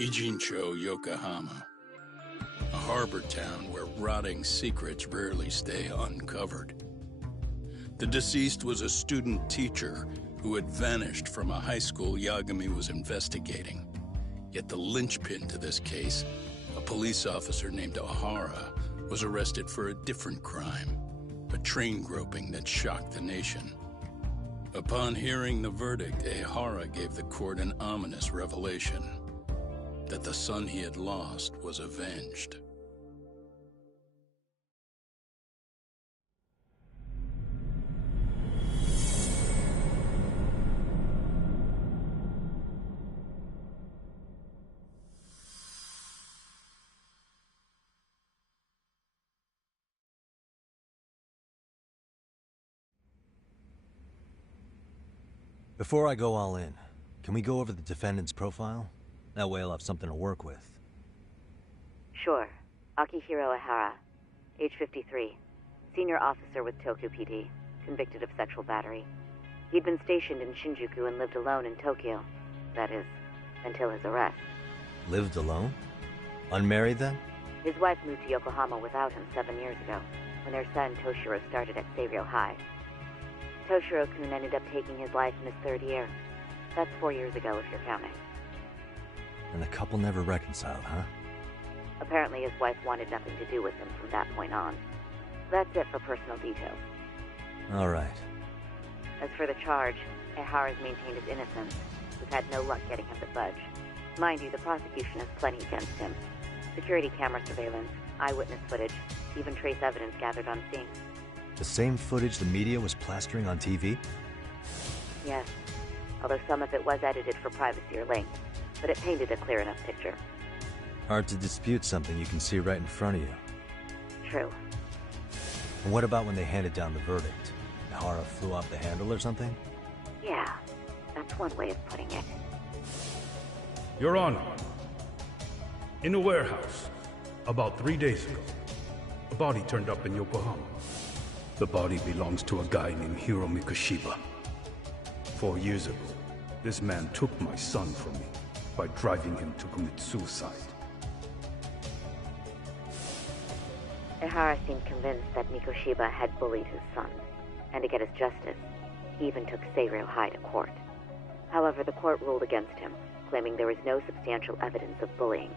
Ijincho, Yokohama, a harbor town where rotting secrets rarely stay uncovered. The deceased was a student teacher who had vanished from a high school Yagami was investigating. Yet the linchpin to this case, a police officer named Ohara, was arrested for a different crime, a train groping that shocked the nation. Upon hearing the verdict, Ohara gave the court an ominous revelation: that the son he had lost was avenged. Before I go all in, can we go over the defendant's profile? That way I'll have something to work with. Sure. Akihiro Ihara, age 53, senior officer with Tokyo PD, convicted of sexual battery. He'd been stationed in Shinjuku and lived alone in Tokyo. That is, until his arrest. Lived alone? Unmarried then? His wife moved to Yokohama without him 7 years ago, when their son Toshiro started at Seiryō High. Toshiro-kun ended up taking his life in his third year. That's 4 years ago, if you're counting. And the couple never reconciled, huh? Apparently his wife wanted nothing to do with him from that point on. That's it for personal details. All right. As for the charge, Ihara's maintained his innocence. We've had no luck getting him to budge. Mind you, the prosecution has plenty against him. Security camera surveillance, eyewitness footage, even trace evidence gathered on scene. The same footage the media was plastering on TV? Yes, although some of it was edited for privacy or length, but it painted a clear enough picture. Hard to dispute something you can see right in front of you. True. And what about when they handed down the verdict? Ihara flew off the handle or something? Yeah, that's one way of putting it. Your Honor, in a warehouse, about 3 days ago, a body turned up in Yokohama. The body belongs to a guy named Hiro Mikoshiba. 4 years ago, this man took my son from me by driving him to commit suicide. Ihara seemed convinced that Mikoshiba had bullied his son, and to get his justice, he even took Seiryō High to court. However, the court ruled against him, claiming there was no substantial evidence of bullying.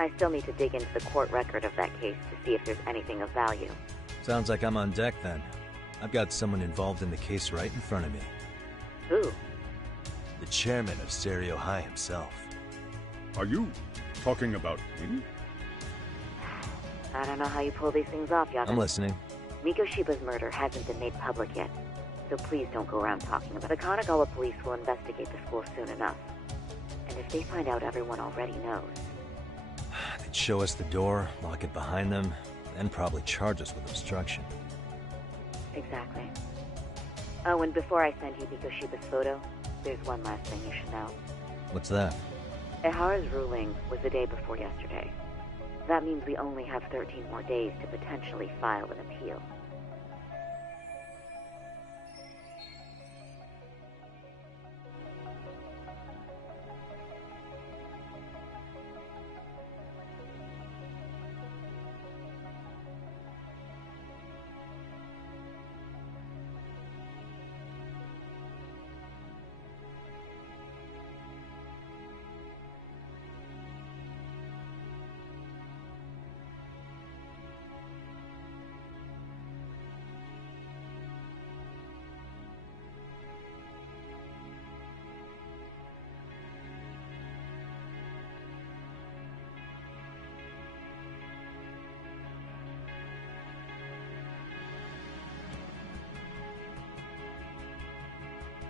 I still need to dig into the court record of that case to see if there's anything of value. Sounds like I'm on deck then. I've got someone involved in the case right in front of me. Who? The chairman of Stereo High himself. Are you talking about me? I don't know how you pull these things off, Yaga. I'm listening. Mikoshiba's murder hasn't been made public yet, so please don't go around talking about it. The Kanagawa police will investigate the school soon enough. And if they find out everyone already knows... They'd show us the door, lock it behind them, and probably charge us with obstruction. Exactly. Oh, and before I send you Mikoshiba's photo, there's one last thing you should know. What's that? Ehara's ruling was the day before yesterday. That means we only have 13 more days to potentially file an appeal.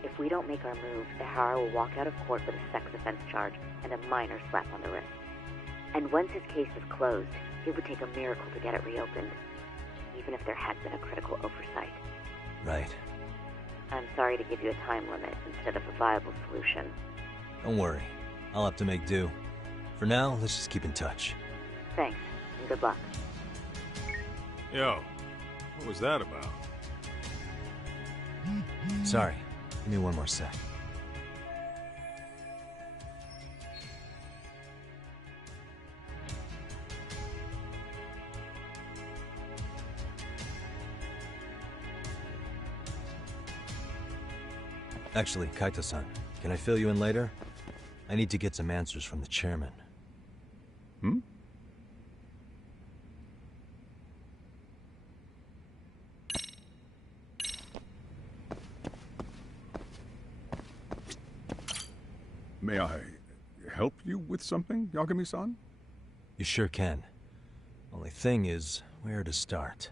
If we don't make our move, Ehara will walk out of court with a sex offense charge and a minor slap on the wrist. And once his case is closed, it would take a miracle to get it reopened, even if there had been a critical oversight. Right. I'm sorry to give you a time limit instead of a viable solution. Don't worry. I'll have to make do. For now, let's just keep in touch. Thanks, and good luck. Yo, what was that about? Sorry. Give me one more sec. Actually, Kaito-san, can I fill you in later? I need to get some answers from the chairman. Hmm? May I help you with something, Yagami-san? You sure can. Only thing is, where to start?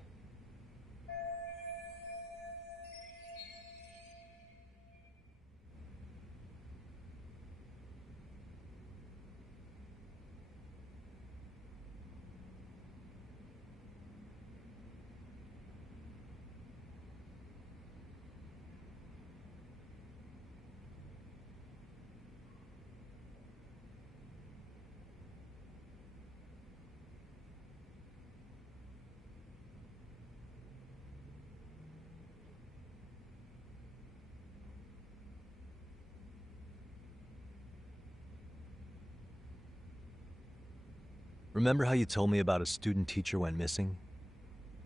Remember how you told me about a student teacher went missing?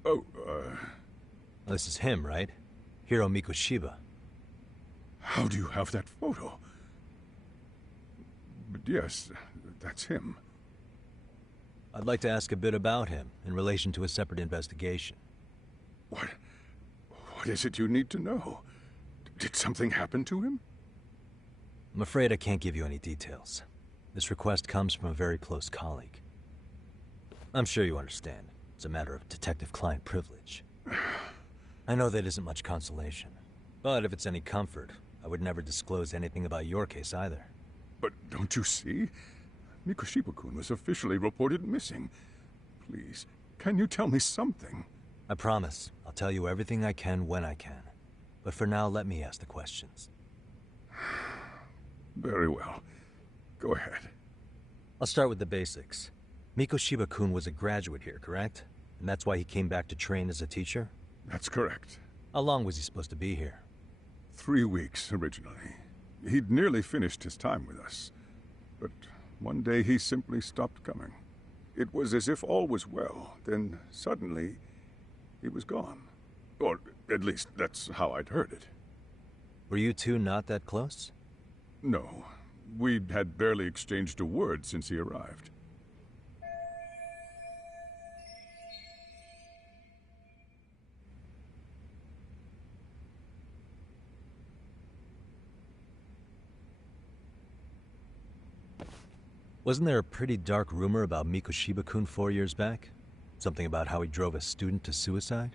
Oh, This is him, right? Hiro Mikoshiba. how do you have that photo? But yes, that's him. I'd like to ask a bit about him in relation to a separate investigation. What is it you need to know? Did something happen to him? I'm afraid I can't give you any details. This request comes from a very close colleague. I'm sure you understand. It's a matter of detective-client privilege. I know that isn't much consolation. But if it's any comfort, I would never disclose anything about your case either. But don't you see? Mikoshiba-kun was officially reported missing. Please, can you tell me something? I promise. I'll tell you everything I can when I can. But for now, let me ask the questions. Very well. Go ahead. I'll start with the basics. Mikoshiba-kun was a graduate here, correct? And that's why he came back to train as a teacher? That's correct. How long was he supposed to be here? 3 weeks, originally. He'd nearly finished his time with us. But one day he simply stopped coming. It was as if all was well, then suddenly he was gone. Or at least that's how I'd heard it. Were you two not that close? No, we had barely exchanged a word since he arrived. Wasn't there a pretty dark rumor about Mikoshiba-kun 4 years back? Something about how he drove a student to suicide?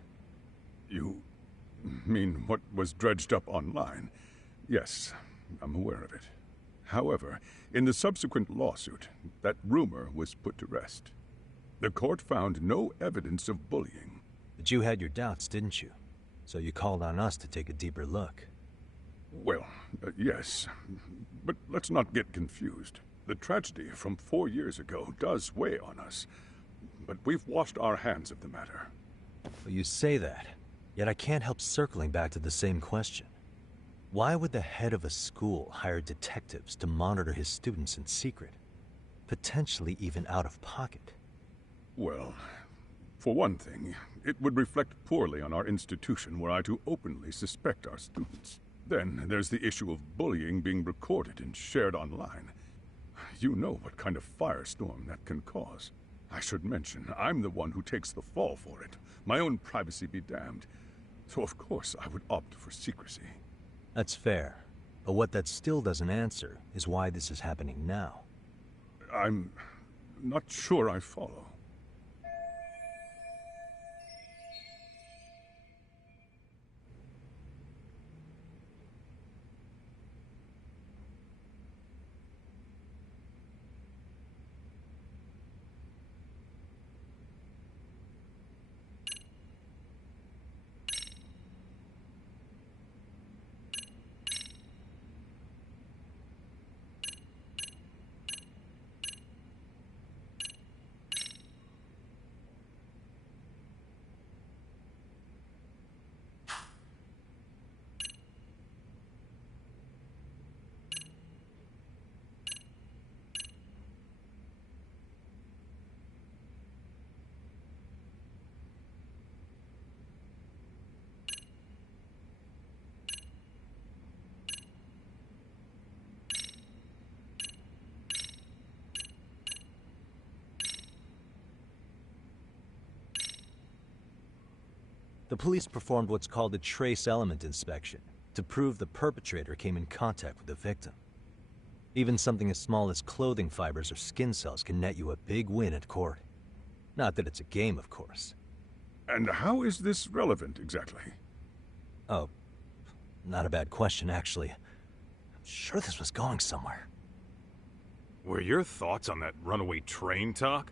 You mean what was dredged up online? Yes, I'm aware of it. However, in the subsequent lawsuit, that rumor was put to rest. The court found no evidence of bullying. But you had your doubts, didn't you? So you called on us to take a deeper look. Well, yes. But let's not get confused. The tragedy from 4 years ago does weigh on us. But we've washed our hands of the matter. Well, you say that, yet I can't help circling back to the same question. Why would the head of a school hire detectives to monitor his students in secret? Potentially even out of pocket. Well, for one thing, it would reflect poorly on our institution were I to openly suspect our students. Then there's the issue of bullying being recorded and shared online. You know what kind of firestorm that can cause. I should mention, I'm the one who takes the fall for it. My own privacy be damned. So of course I would opt for secrecy. That's fair. But what that still doesn't answer is why this is happening now. I'm not sure I follow. The police performed what's called a trace element inspection to prove the perpetrator came in contact with the victim. Even something as small as clothing fibers or skin cells can net you a big win at court. Not that it's a game, of course. And how is this relevant, exactly? Oh, not a bad question, actually. I'm sure this was going somewhere. Were your thoughts on that runaway train talk?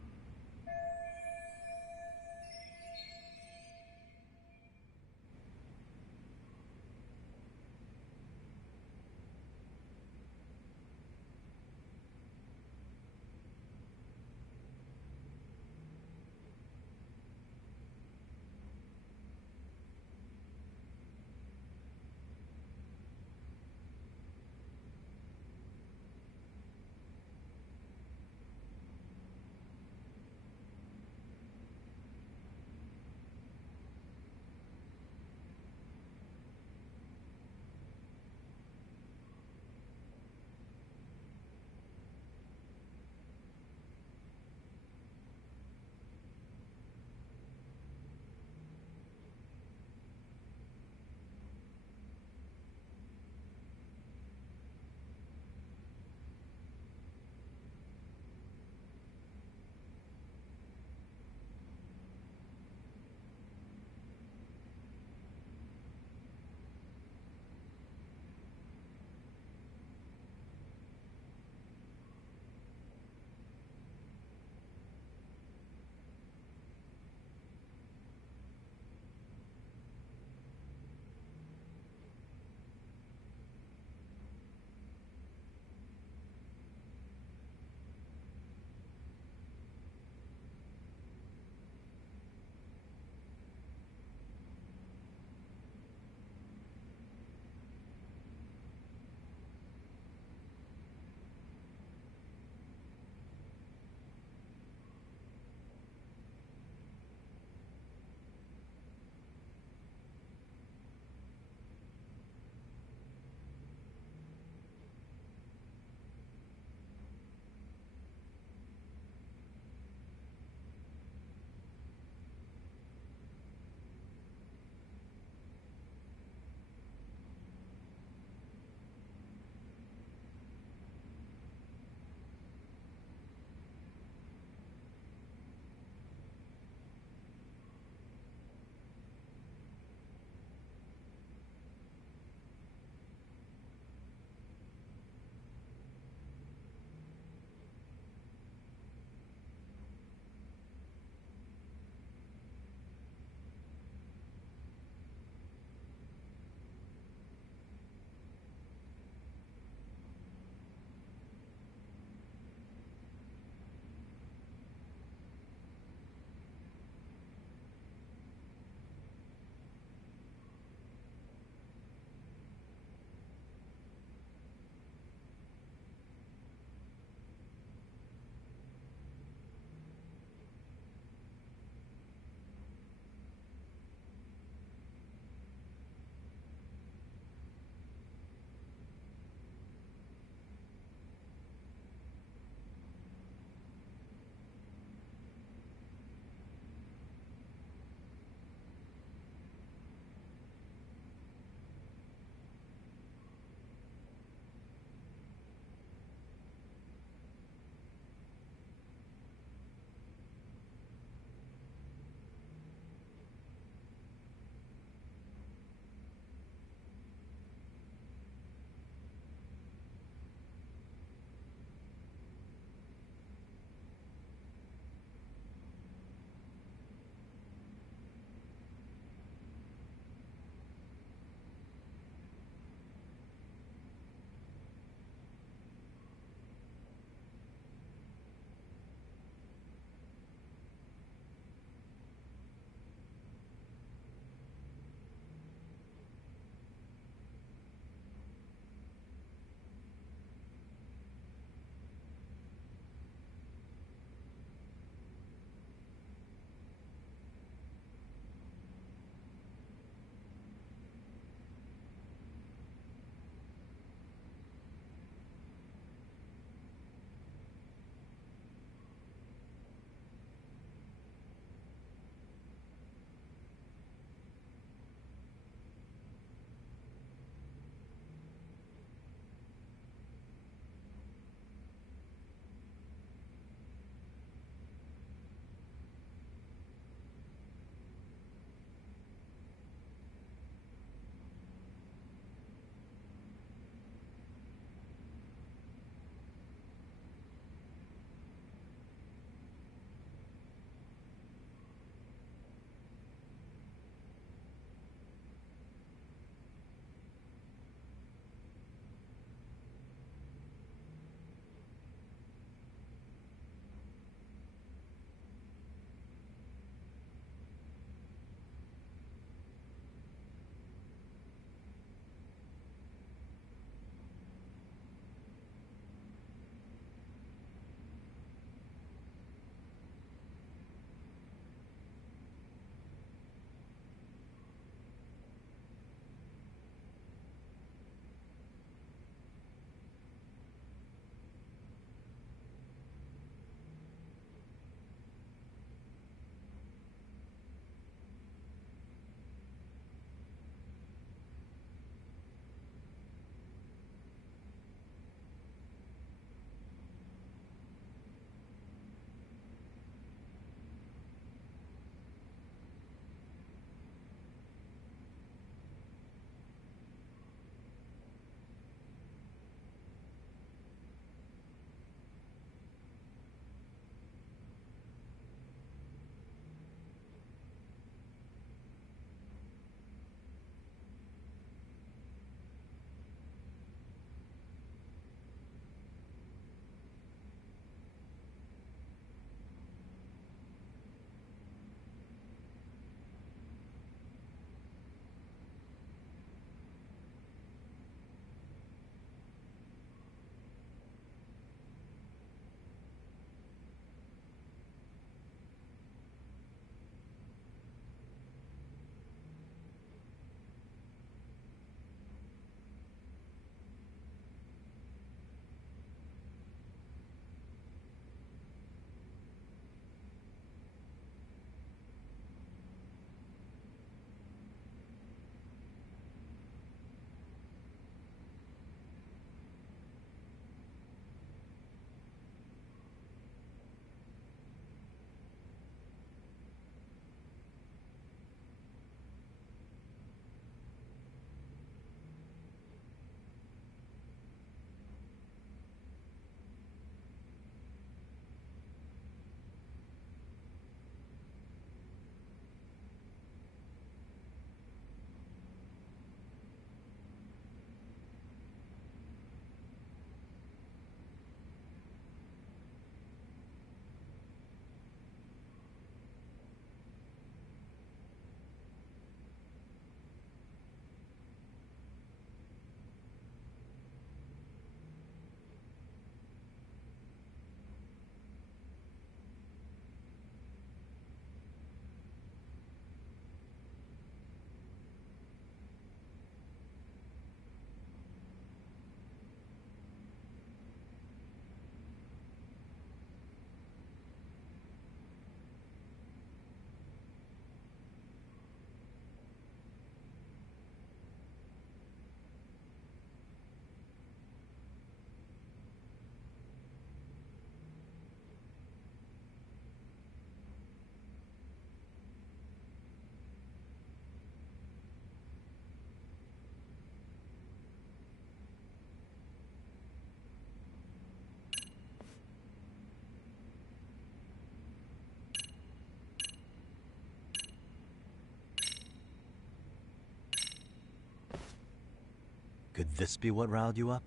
Could this be what riled you up?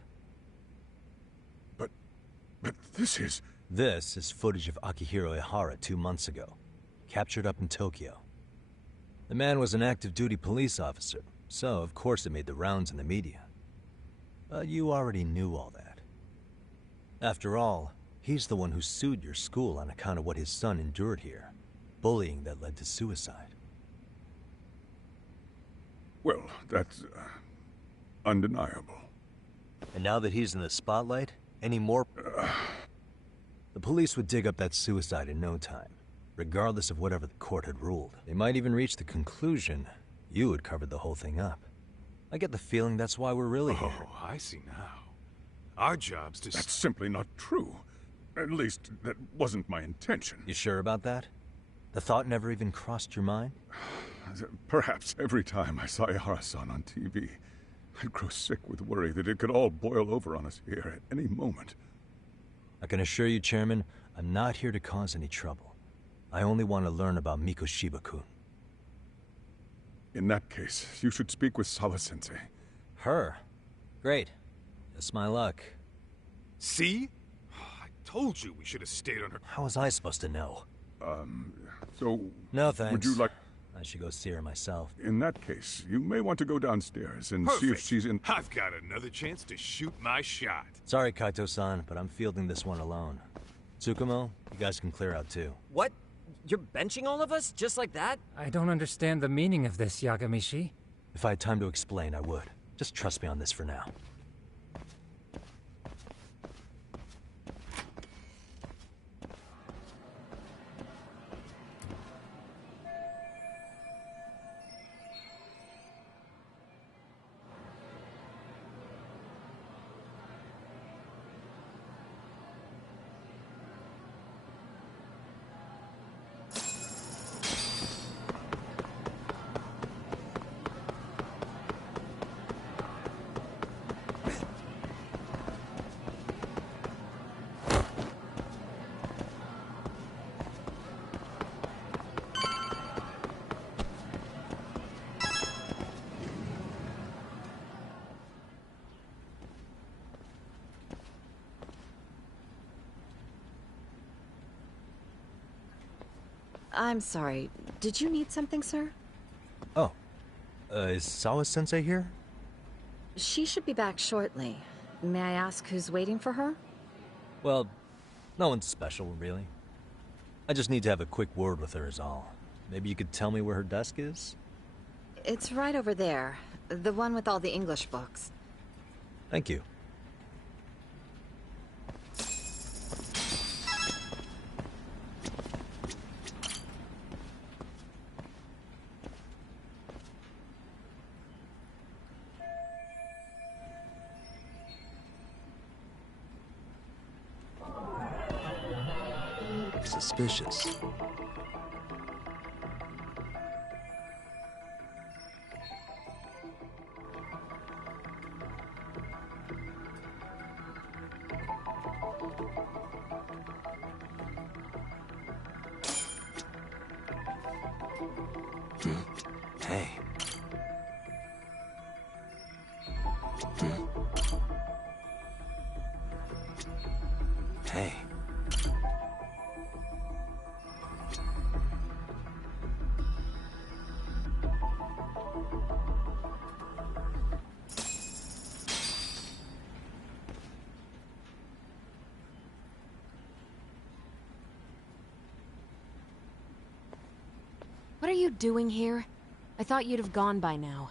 But this is... This is footage of Akihiro Ihara 2 months ago, captured up in Tokyo. The man was an active duty police officer, so of course it made the rounds in the media. But you already knew all that. After all, he's the one who sued your school on account of what his son endured here. Bullying that led to suicide. Well, that's... undeniable. And now that he's in the spotlight, any more... The police would dig up that suicide in no time, regardless of whatever the court had ruled. They might even reach the conclusion you had covered the whole thing up. I get the feeling that's why we're really here. Oh, I see now. Our job's to... That's simply not true. At least, that wasn't my intention. You sure about that? The thought never even crossed your mind? Perhaps every time I saw Ihara-san on TV, I'd grow sick with worry that it could all boil over on us here at any moment. I can assure you, Chairman, I'm not here to cause any trouble. I only want to learn about Mikoshiba-kun. In that case, you should speak with Sawa-sensei. Her? Great. That's my luck. See? I told you we should have stayed on her... How was I supposed to know? So... No, thanks. Would you like... I should go see her myself. In that case, you may want to go downstairs and Perfect. see if she's in... I've got another chance to shoot my shot. Sorry, Kaito-san, but I'm fielding this one alone. Tsukumo, you guys can clear out too. What? You're benching all of us? Just like that? I don't understand the meaning of this, Yagamishi. If I had time to explain, I would. Just trust me on this for now. I'm sorry. Did you need something, sir? Oh. Is Sawa-sensei here? She should be back shortly. May I ask who's waiting for her? Well, no one's special, really. I just need to have a quick word with her is all. Maybe you could tell me where her desk is? It's right over there. The one with all the English books. Thank you. Suspicious. Hey. Hey. What are you doing here? I thought you'd have gone by now.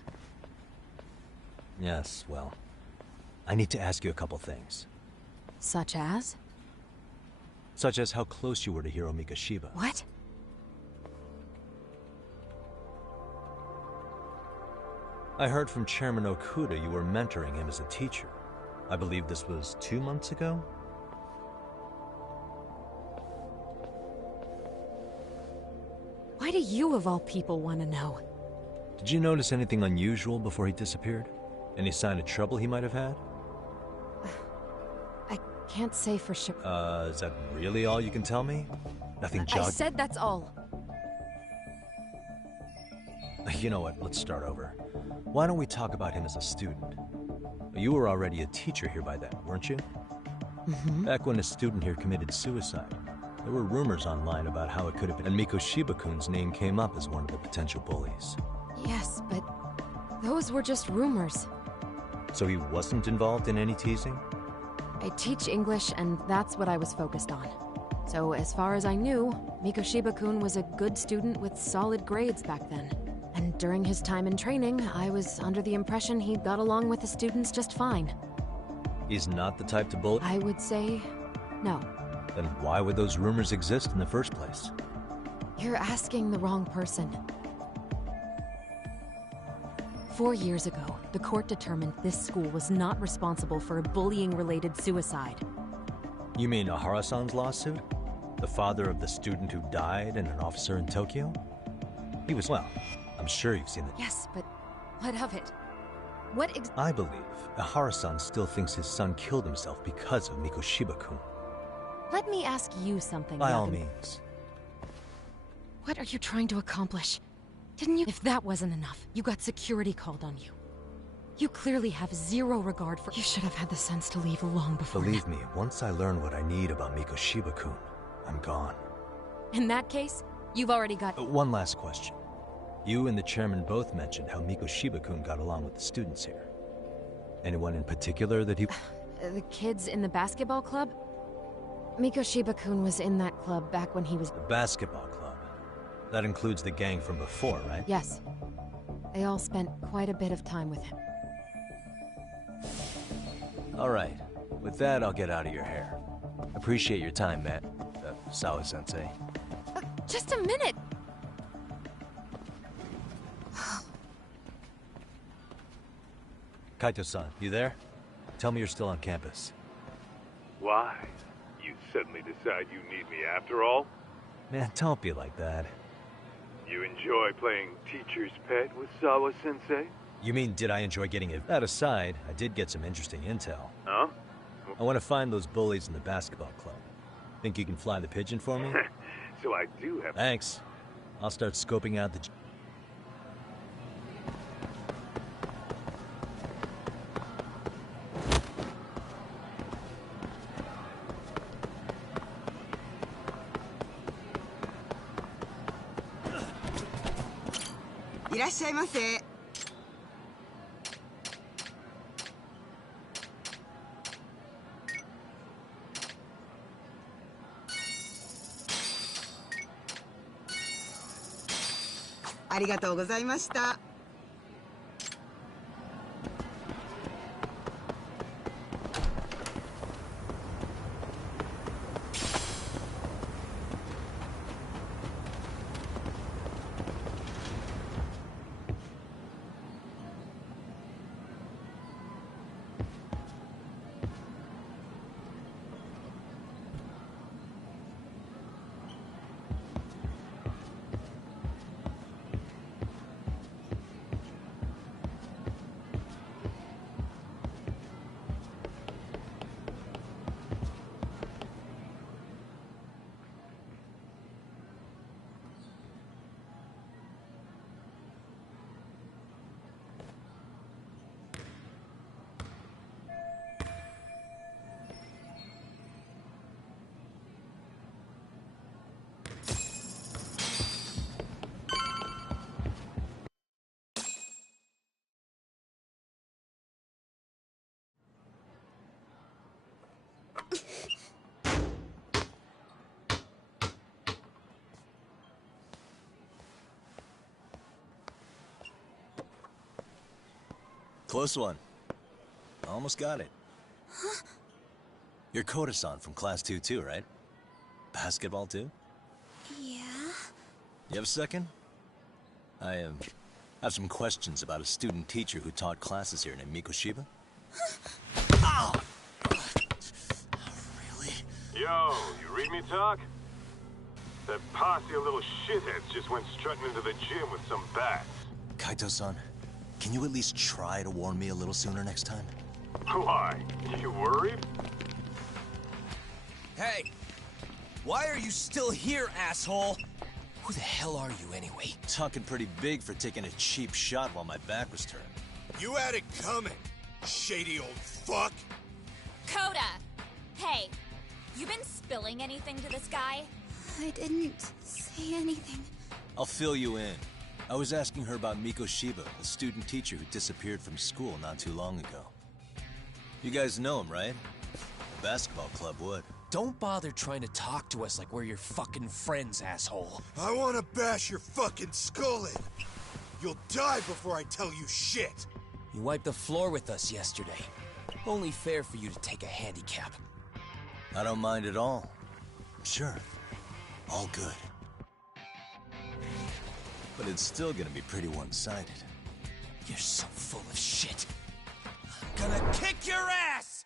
Yes, well, I need to ask you a couple things. Such as? Such as how close you were to Hiro Mikoshiba. What? I heard from Chairman Okuda you were mentoring him as a teacher. I believe this was 2 months ago? Why do you, of all people, want to know? Did you notice anything unusual before he disappeared? Any sign of trouble he might have had? I can't say for sure. Is that really all you can tell me? Nothing I jogged? said that's all. You know what, let's start over. Why don't we talk about him as a student? You were already a teacher here by then, weren't you? Mm-hmm. Back when a student here committed suicide, there were rumors online about how it could have been, and Mikoshiba-kun's name came up as one of the potential bullies. Yes, but those were just rumors. So he wasn't involved in any teasing? I teach English, and that's what I was focused on. So as far as I knew, Mikoshiba-kun was a good student with solid grades back then. And during his time in training, I was under the impression he got along with the students just fine. He's not the type to bully? I would say no. Then why would those rumors exist in the first place? You're asking the wrong person. 4 years ago, the court determined this school was not responsible for a bullying-related suicide. You mean Ahara-san's lawsuit? The father of the student who died and an officer in Tokyo? He was, well, I'm sure you've seen it. Yes, but what of it? What I believe Ahara-san still thinks his son killed himself because of Mikoshiba-kun. Let me ask you something, By all Yagami. means. What are you trying to accomplish? Didn't you? If that wasn't enough, you got security called on you. You clearly have zero regard for— You should have had the sense to leave long before— Believe me, once I learn what I need about Mikoshiba-kun, I'm gone. In that case, you've already got— One last question. You and the chairman both mentioned how Mikoshiba-kun got along with the students here. Anyone in particular that he— The kids in the basketball club? Mikoshiba-kun was in that club back when he was— The basketball club. That includes the gang from before, right? Yes. They all spent quite a bit of time with him. All right. With that, I'll get out of your hair. Appreciate your time, Matt. Sawa-sensei. Just a minute! Kaito-san, you there? Tell me you're still on campus. Why? You suddenly decide you need me after all? Man, don't be like that. You enjoy playing teacher's pet with Sawa-sensei? You mean, did I enjoy getting it? That aside, I did get some interesting intel. Huh? I want to find those bullies in the basketball club. Think you can fly the pigeon for me? So I do have— Thanks. I'll start scoping out the—いらっしゃいませ。ありがとうございました。Close one. Almost got it. Huh? You're Koda-san from Class 2 too, right? Basketball too? Yeah? You have a second? I have some questions about a student teacher who taught classes here named Mikoshiba. Ow! Really? Yo, you read me talk? That posse of little shitheads just went strutting into the gym with some bats. Kaito-san, can you at least try to warn me a little sooner next time? Why? You worried? Hey! Why are you still here, asshole? Who the hell are you, anyway? Talking pretty big for taking a cheap shot while my back was turned. You had it coming, shady old fuck! Coda! Hey, you been spilling anything to this guy? I didn't say anything. I'll fill you in. I was asking her about Miko Shiba, a student teacher who disappeared from school not too long ago. You guys know him, right? The basketball club would. Don't bother trying to talk to us like we're your fucking friends, asshole. I wanna bash your fucking skull in. You'll die before I tell you shit. You wiped the floor with us yesterday. Only fair for you to take a handicap. I don't mind at all. Sure. All good. But it's still gonna be pretty one-sided. You're so full of shit. I'm gonna kick your ass!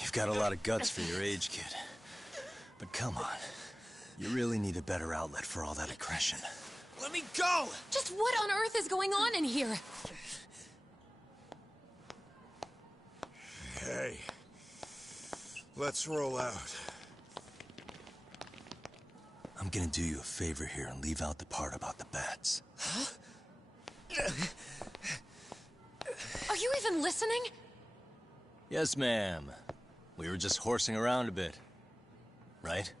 You've got a lot of guts for your age, kid. But come on. You really need a better outlet for all that aggression. Let me go! Just what on earth is going on in here? Hey. Let's roll out. I'm gonna do you a favor here and leave out the part about the bats. Huh? Are you even listening? Yes, ma'am. We were just horsing around a bit. Right?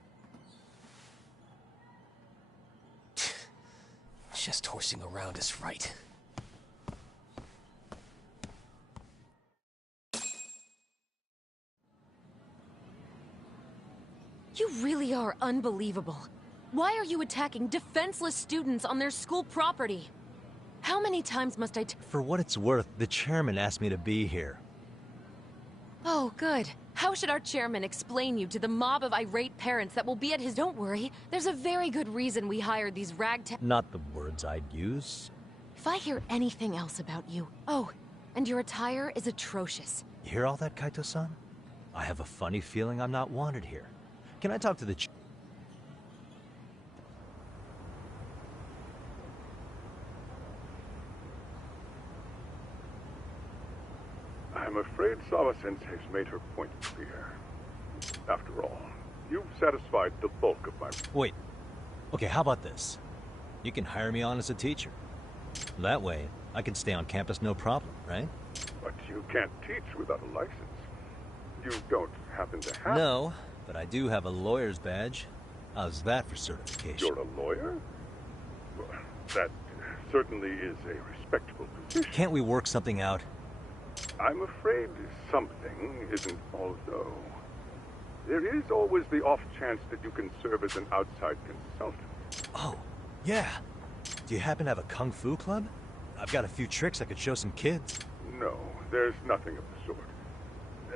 Just horsing around is right. You really are unbelievable. Why are you attacking defenseless students on their school property? How many times must I For what it's worth, the chairman asked me to be here. Oh, good. How should our chairman explain you to the mob of irate parents that will be at his— Don't worry, there's a very good reason we hired these ragtag— Not the words I'd use. If I hear anything else about you— Oh, and your attire is atrocious. You hear all that, Kaito-san? I have a funny feeling I'm not wanted here. Can I talk to the I'm afraid Sawa-sensei's made her point clear. After all, you've satisfied the bulk of my... Wait. Okay, how about this? You can hire me on as a teacher. That way, I can stay on campus no problem, right? But you can't teach without a license. You don't happen to have... No, but I do have a lawyer's badge. How's that for certification? You're a lawyer? Well, that certainly is a respectable position. Can't we work something out? I'm afraid something isn't all though. There is always the off chance that you can serve as an outside consultant. Oh, yeah. Do you happen to have a kung fu club? I've got a few tricks I could show some kids. No, there's nothing of the sort.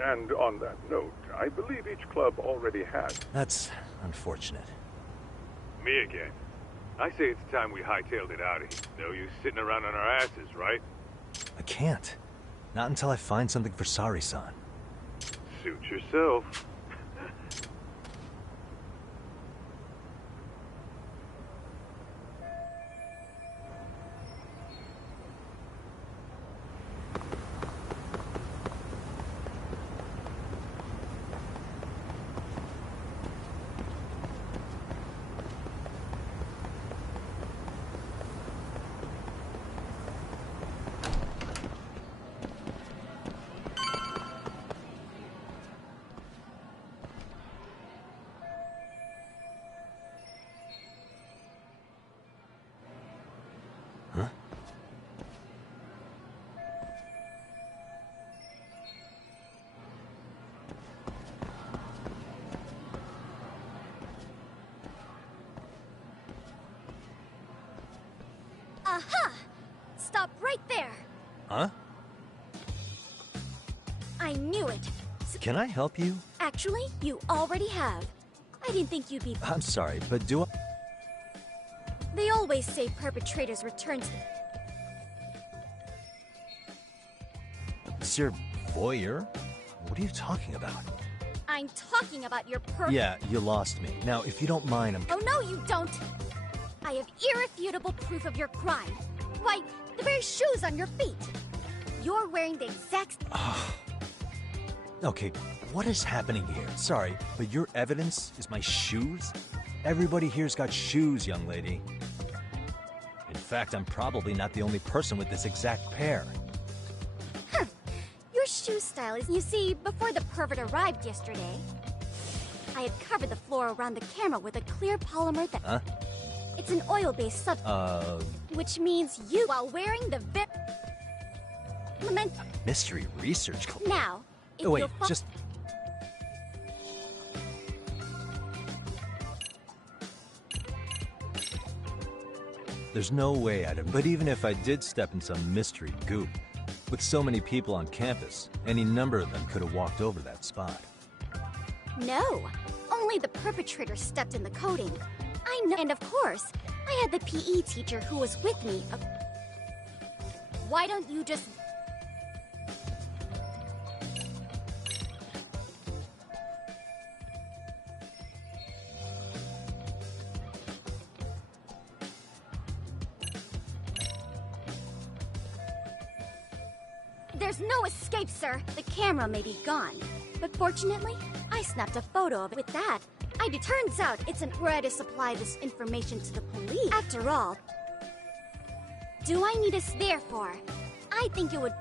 And on that note, I believe each club already has. That's unfortunate. Me again. I say it's time we hightailed it out of here. No use sitting around on our asses, right? I can't. Not until I find something for Sari-san. Suit yourself. Aha! Stop right there! Huh? I knew it. Can I help you? Actually, you already have. I didn't think you'd be... I'm sorry, but do I... They always say perpetrators return to... Monsieur Voyeur? What are you talking about? I'm talking about your Yeah, you lost me. Now, if you don't mind, Oh, no, you don't! I have irrefutable proof of your crime. Why, the very shoes on your feet. You're wearing the exact... Okay, what is happening here? Sorry, but your evidence is my shoes? Everybody here's got shoes, young lady. In fact, I'm probably not the only person with this exact pair. Huh. Your shoe style is... You see, before the pervert arrived yesterday, I had covered the floor around the camera with a clear polymer that... Huh? It's an oil-based substance. Which means you, while wearing the Mystery research club. Now, if Oh, wait, you'll just... There's no way I'd have... But even if I did step in some mystery goop, with so many people on campus, any number of them could have walked over that spot. No, only the perpetrator stepped in the coating. I know, and of course, I had the PE teacher who was with me. Why don't you just... There's no escape, sir. The camera may be gone, but fortunately, I snapped a photo of it. With that, it turns out it's an way to supply this information to the police. After all, do I need us? Therefore, I think it would...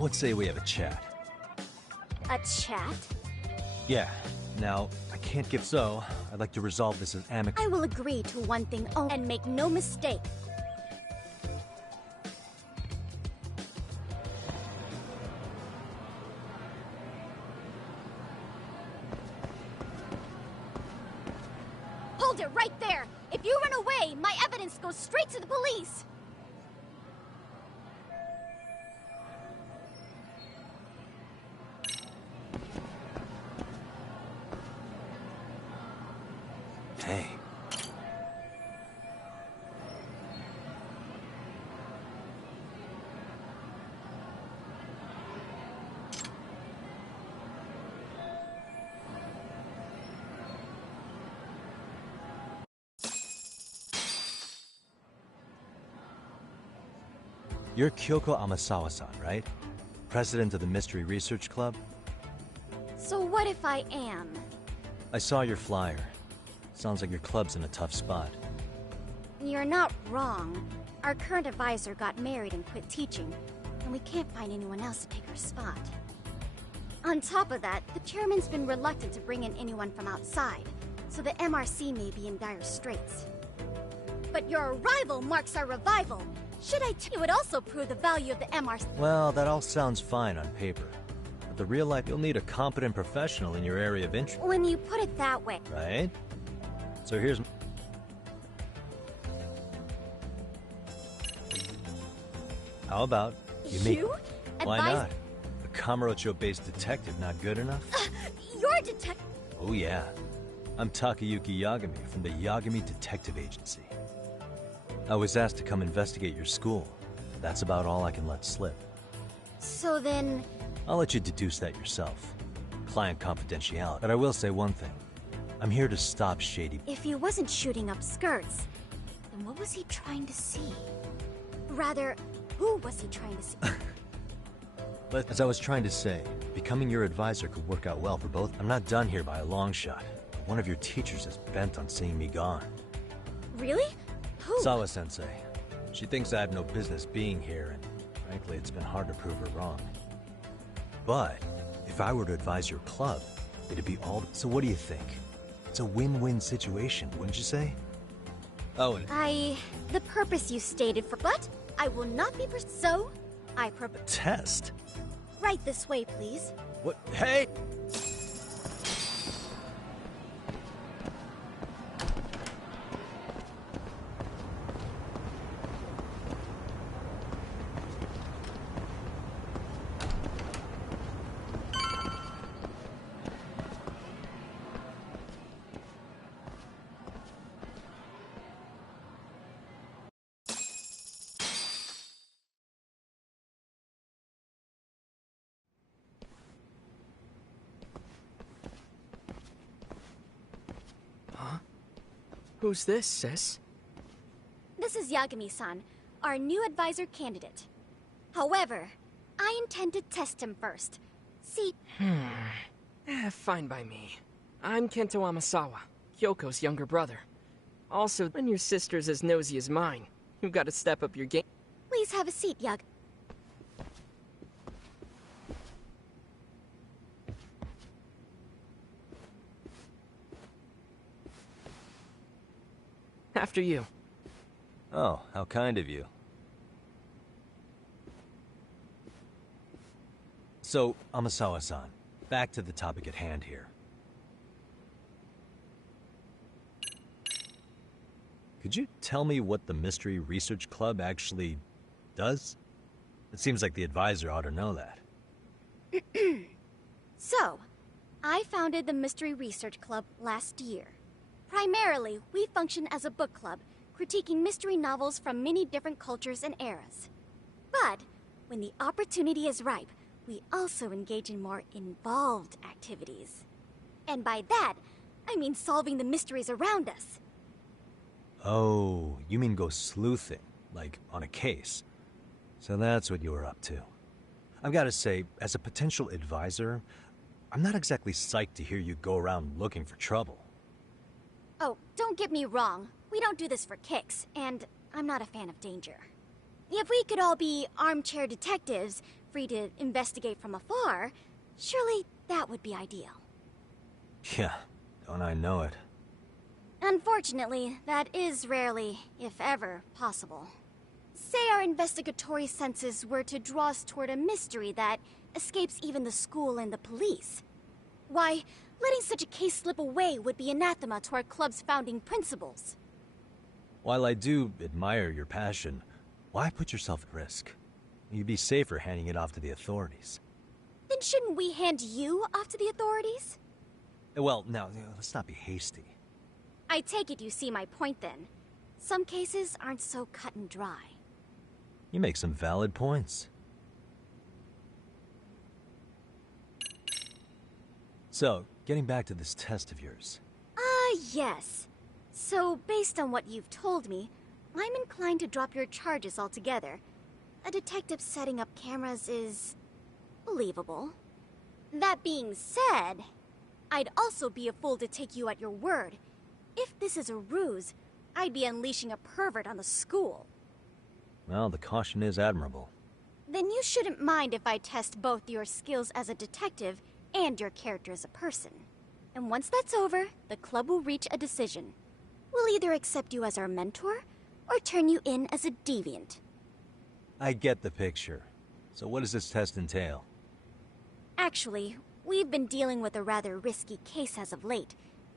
Let's say we have a chat. A chat? Yeah. Now, I can't give... So, I'd like to resolve this as amicably. I will agree to one thing only, and make no mistake. Hold it right there! If you run away, my evidence goes straight to the police! Hey. You're Kyoko Amasawa-san, right? President of the Mystery Research Club? So what if I am? I saw your flyer. Sounds like your club's in a tough spot. You're not wrong. Our current advisor got married and quit teaching, and we can't find anyone else to take her spot. On top of that, the chairman's been reluctant to bring in anyone from outside, so the MRC may be in dire straits. But your arrival marks our revival. Should I tell you, it would also prove the value of the MRC. Well, that all sounds fine on paper. But the real life, you'll need a competent professional in your area of interest. When you put it that way. Right? So here's... How about you meet... Why not? A Kamurocho-based detective not good enough? You're a detective. Oh yeah. I'm Takayuki Yagami from the Yagami Detective Agency. I was asked to come investigate your school. That's about all I can let slip. So then... I'll let you deduce that yourself. Client confidentiality. But I will say one thing. I'm here to stop shady... If he wasn't shooting up skirts, then what was he trying to see? Rather, who was he trying to see? But as I was trying to say, becoming your advisor could work out well for both. I'm not done here by a long shot. But one of your teachers is bent on seeing me gone. Really? Who? Sawa-sensei. She thinks I have no business being here, and frankly, it's been hard to prove her wrong. But if I were to advise your club, it'd be all... So what do you think? It's a win-win situation, wouldn't you say? Oh, and... The purpose you stated for... But I will not be... So, I propose... Test? Right this way, please. What? Hey! Who's this, sis? This is Yagami-san, our new advisor candidate. However, I intend to test him first. See... Fine by me. I'm Kento Amasawa, Kyoko's younger brother. Also, when your sister's as nosy as mine, you've got to step up your game. Please have a seat, Yag... After you. Oh, how kind of you. So, Amasawa-san, back to the topic at hand here. Could you tell me what the Mystery Research Club actually does? It seems like the advisor ought to know that. So, I founded the Mystery Research Club last year. Primarily, we function as a book club, critiquing mystery novels from many different cultures and eras. But, when the opportunity is ripe, we also engage in more involved activities. And by that, I mean solving the mysteries around us. Oh, you mean go sleuthing, like on a case. So that's what you were up to. I've got to say, as a potential advisor, I'm not exactly psyched to hear you go around looking for trouble. Oh, don't get me wrong. We don't do this for kicks, and I'm not a fan of danger. If we could all be armchair detectives, free to investigate from afar, surely that would be ideal. Yeah, don't I know it. Unfortunately, that is rarely, if ever, possible. Say our investigatory senses were to draw us toward a mystery that escapes even the school and the police. Why, letting such a case slip away would be anathema to our club's founding principles. While I do admire your passion, why put yourself at risk? You'd be safer handing it off to the authorities. Then shouldn't we hand you off to the authorities? Well, now, let's not be hasty. I take it you see my point then. Some cases aren't so cut and dry. You make some valid points. So, getting back to this test of yours. Yes. So, based on what you've told me, I'm inclined to drop your charges altogether. A detective setting up cameras is... believable. That being said, I'd also be a fool to take you at your word. If this is a ruse, I'd be unleashing a pervert on the school. Well, the caution is admirable. Then you shouldn't mind if I test both your skills as a detective and your character as a person. And once that's over, the club will reach a decision. We'll either accept you as our mentor, or turn you in as a deviant. I get the picture. So what does this test entail? Actually, we've been dealing with a rather risky case as of late,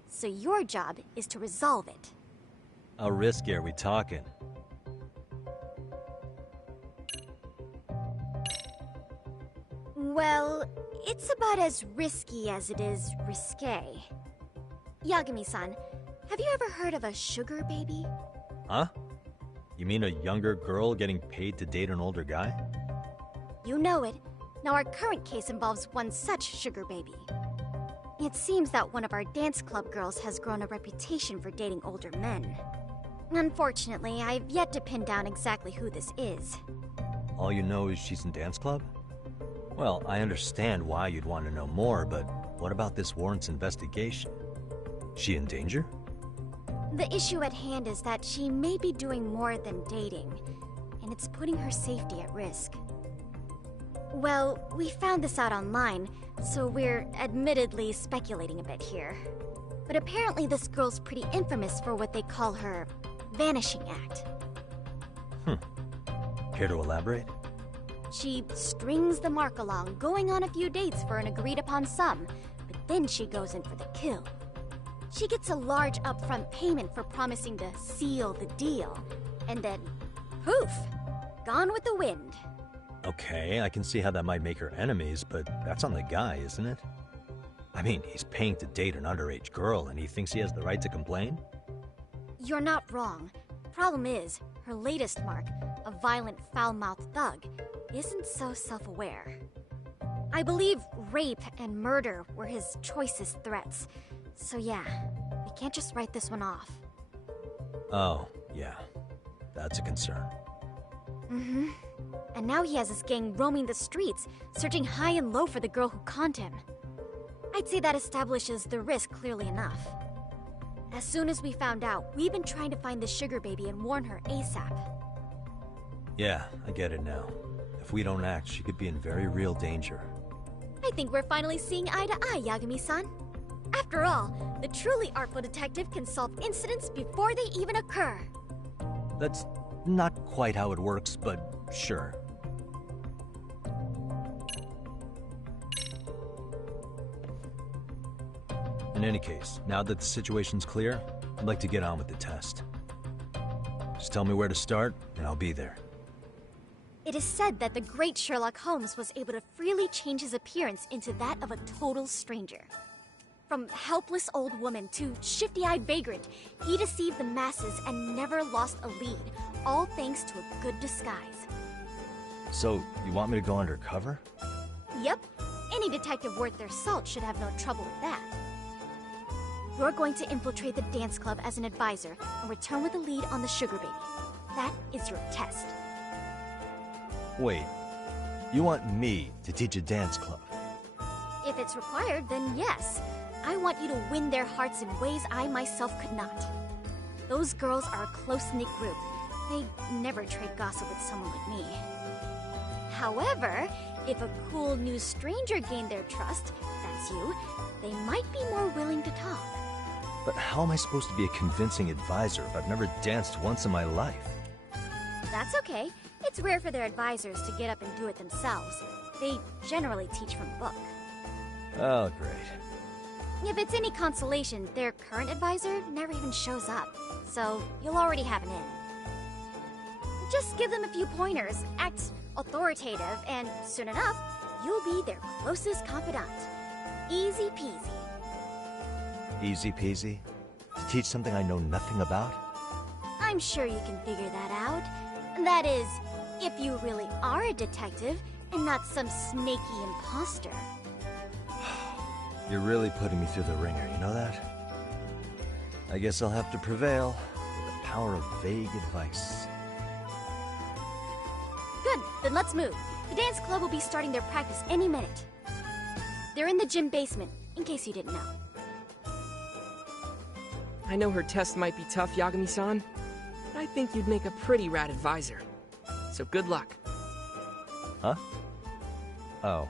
so your job is to resolve it. How risky are we talking? Well, it's about as risky as it is risque. Yagami-san, have you ever heard of a sugar baby? Huh? You mean a younger girl getting paid to date an older guy? You know it. Now our current case involves one such sugar baby. It seems that one of our dance club girls has grown a reputation for dating older men. Unfortunately, I've yet to pin down exactly who this is. All you know is she's in dance club? Well, I understand why you'd want to know more, but what about this warrants investigation? She in danger? The issue at hand is that she may be doing more than dating, and it's putting her safety at risk. Well, we found this out online, so we're admittedly speculating a bit here. But apparently this girl's pretty infamous for what they call her vanishing act. Care to elaborate? She strings the mark along, going on a few dates for an agreed-upon sum, but then she goes in for the kill. She gets a large upfront payment for promising to seal the deal, and then, poof, gone with the wind. Okay, I can see how that might make her enemies, but that's on the guy, isn't it? I mean, he's paying to date an underage girl, and he thinks he has the right to complain? You're not wrong. Problem is, her latest mark, a violent, foul-mouthed thug, isn't so self-aware. I believe rape and murder were his choicest threats. So yeah, we can't just write this one off. Oh, yeah. That's a concern. Mm-hmm. And now he has his gang roaming the streets, searching high and low for the girl who conned him. I'd say that establishes the risk clearly enough. As soon as we found out, we've been trying to find the sugar baby and warn her ASAP. Yeah, I get it now. If we don't act, she could be in very real danger. I think we're finally seeing eye to eye, Yagami-san. After all, the truly artful detective can solve incidents before they even occur. That's not quite how it works, but sure. In any case, now that the situation's clear, I'd like to get on with the test. Just tell me where to start, and I'll be there. It is said that the great Sherlock Holmes was able to freely change his appearance into that of a total stranger. From helpless old woman to shifty-eyed vagrant, he deceived the masses and never lost a lead, all thanks to a good disguise. So, you want me to go undercover? Yep, any detective worth their salt should have no trouble with that. You're going to infiltrate the dance club as an advisor and return with a lead on the sugar baby. That is your test. Wait, you want me to teach a dance club? If it's required, then yes. I want you to win their hearts in ways I myself could not. Those girls are a close-knit group. They never trade gossip with someone like me. However, if a cool new stranger gained their trust, that's you, they might be more willing to talk. But how am I supposed to be a convincing advisor if I've never danced once in my life? That's okay. It's rare for their advisors to get up and do it themselves. They generally teach from a book. Oh, great. If it's any consolation, their current advisor never even shows up, so you'll already have an in. Just give them a few pointers, act authoritative, and soon enough, you'll be their closest confidant. Easy peasy. Easy peasy? To teach something I know nothing about? I'm sure you can figure that out. That is, if you really are a detective and not some snaky imposter. You're really putting me through the ringer, you know that? I guess I'll have to prevail with the power of vague advice. Good, then let's move. The dance club will be starting their practice any minute. They're in the gym basement, in case you didn't know. I know her test might be tough, Yagami-san, but I think you'd make a pretty rad advisor. So good luck. Huh? Oh.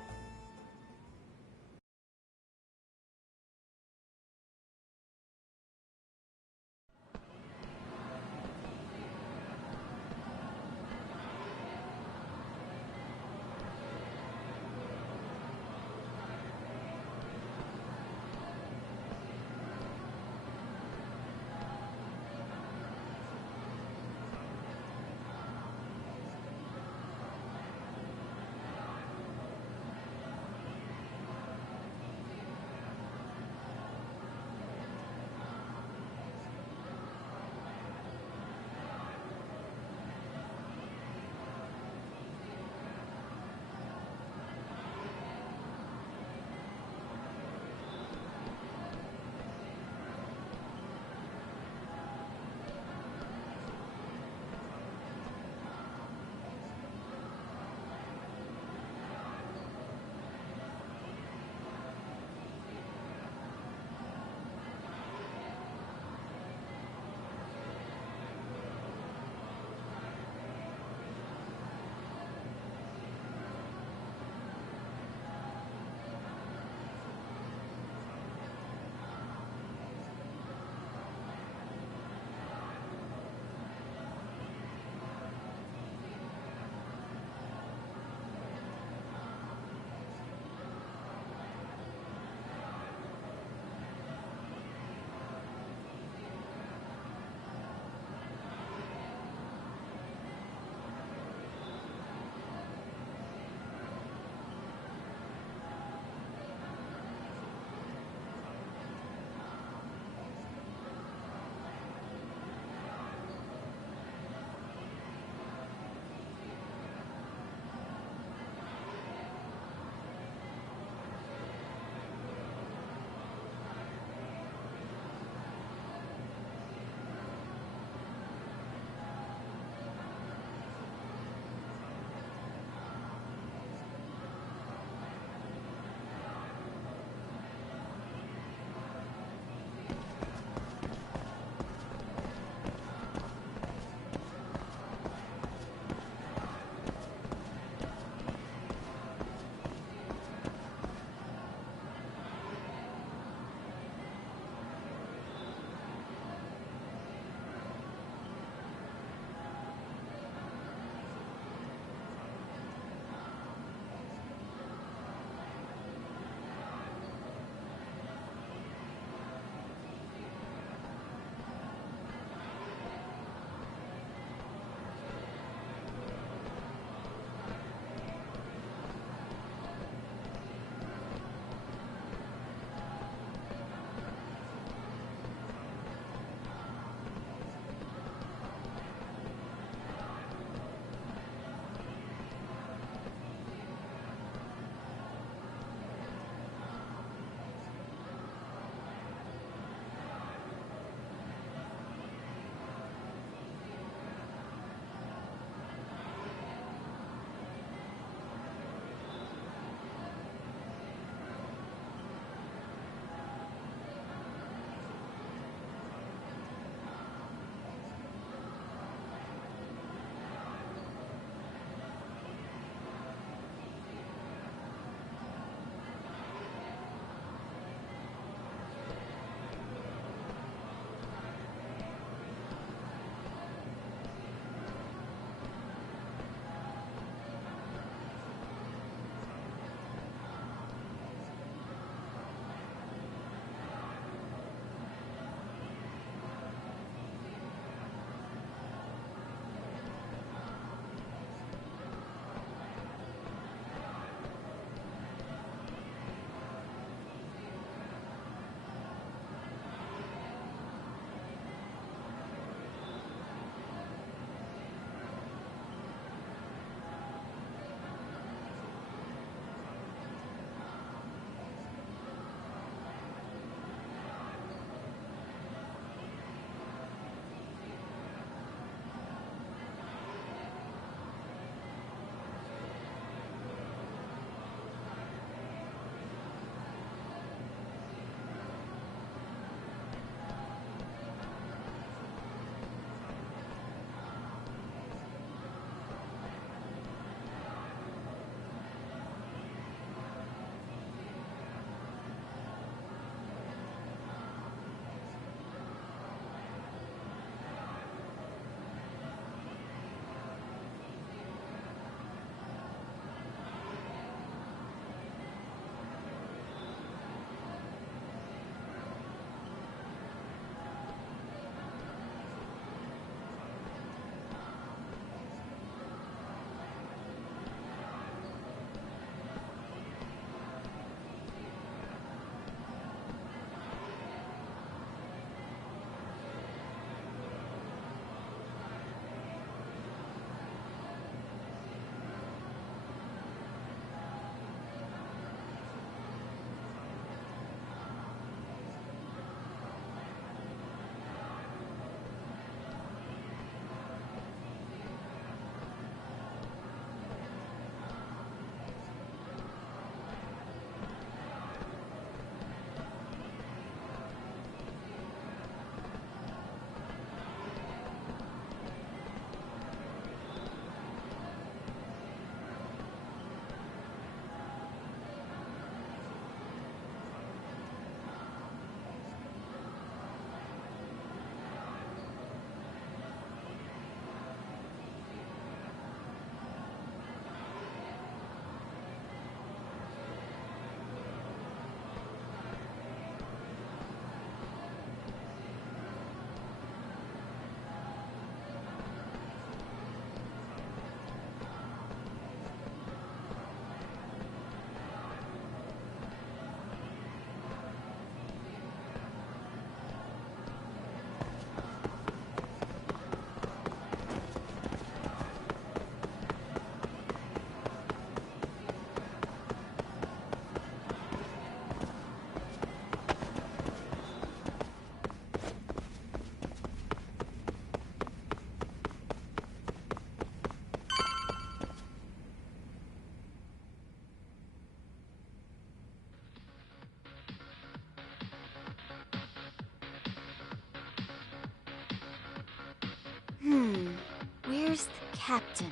Where's the captain?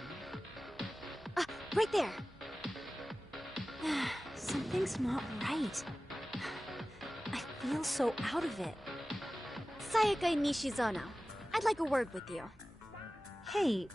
Ah, right there! Something's not right. I feel so out of it. Sayaka Nishizono, I'd like a word with you. Hey,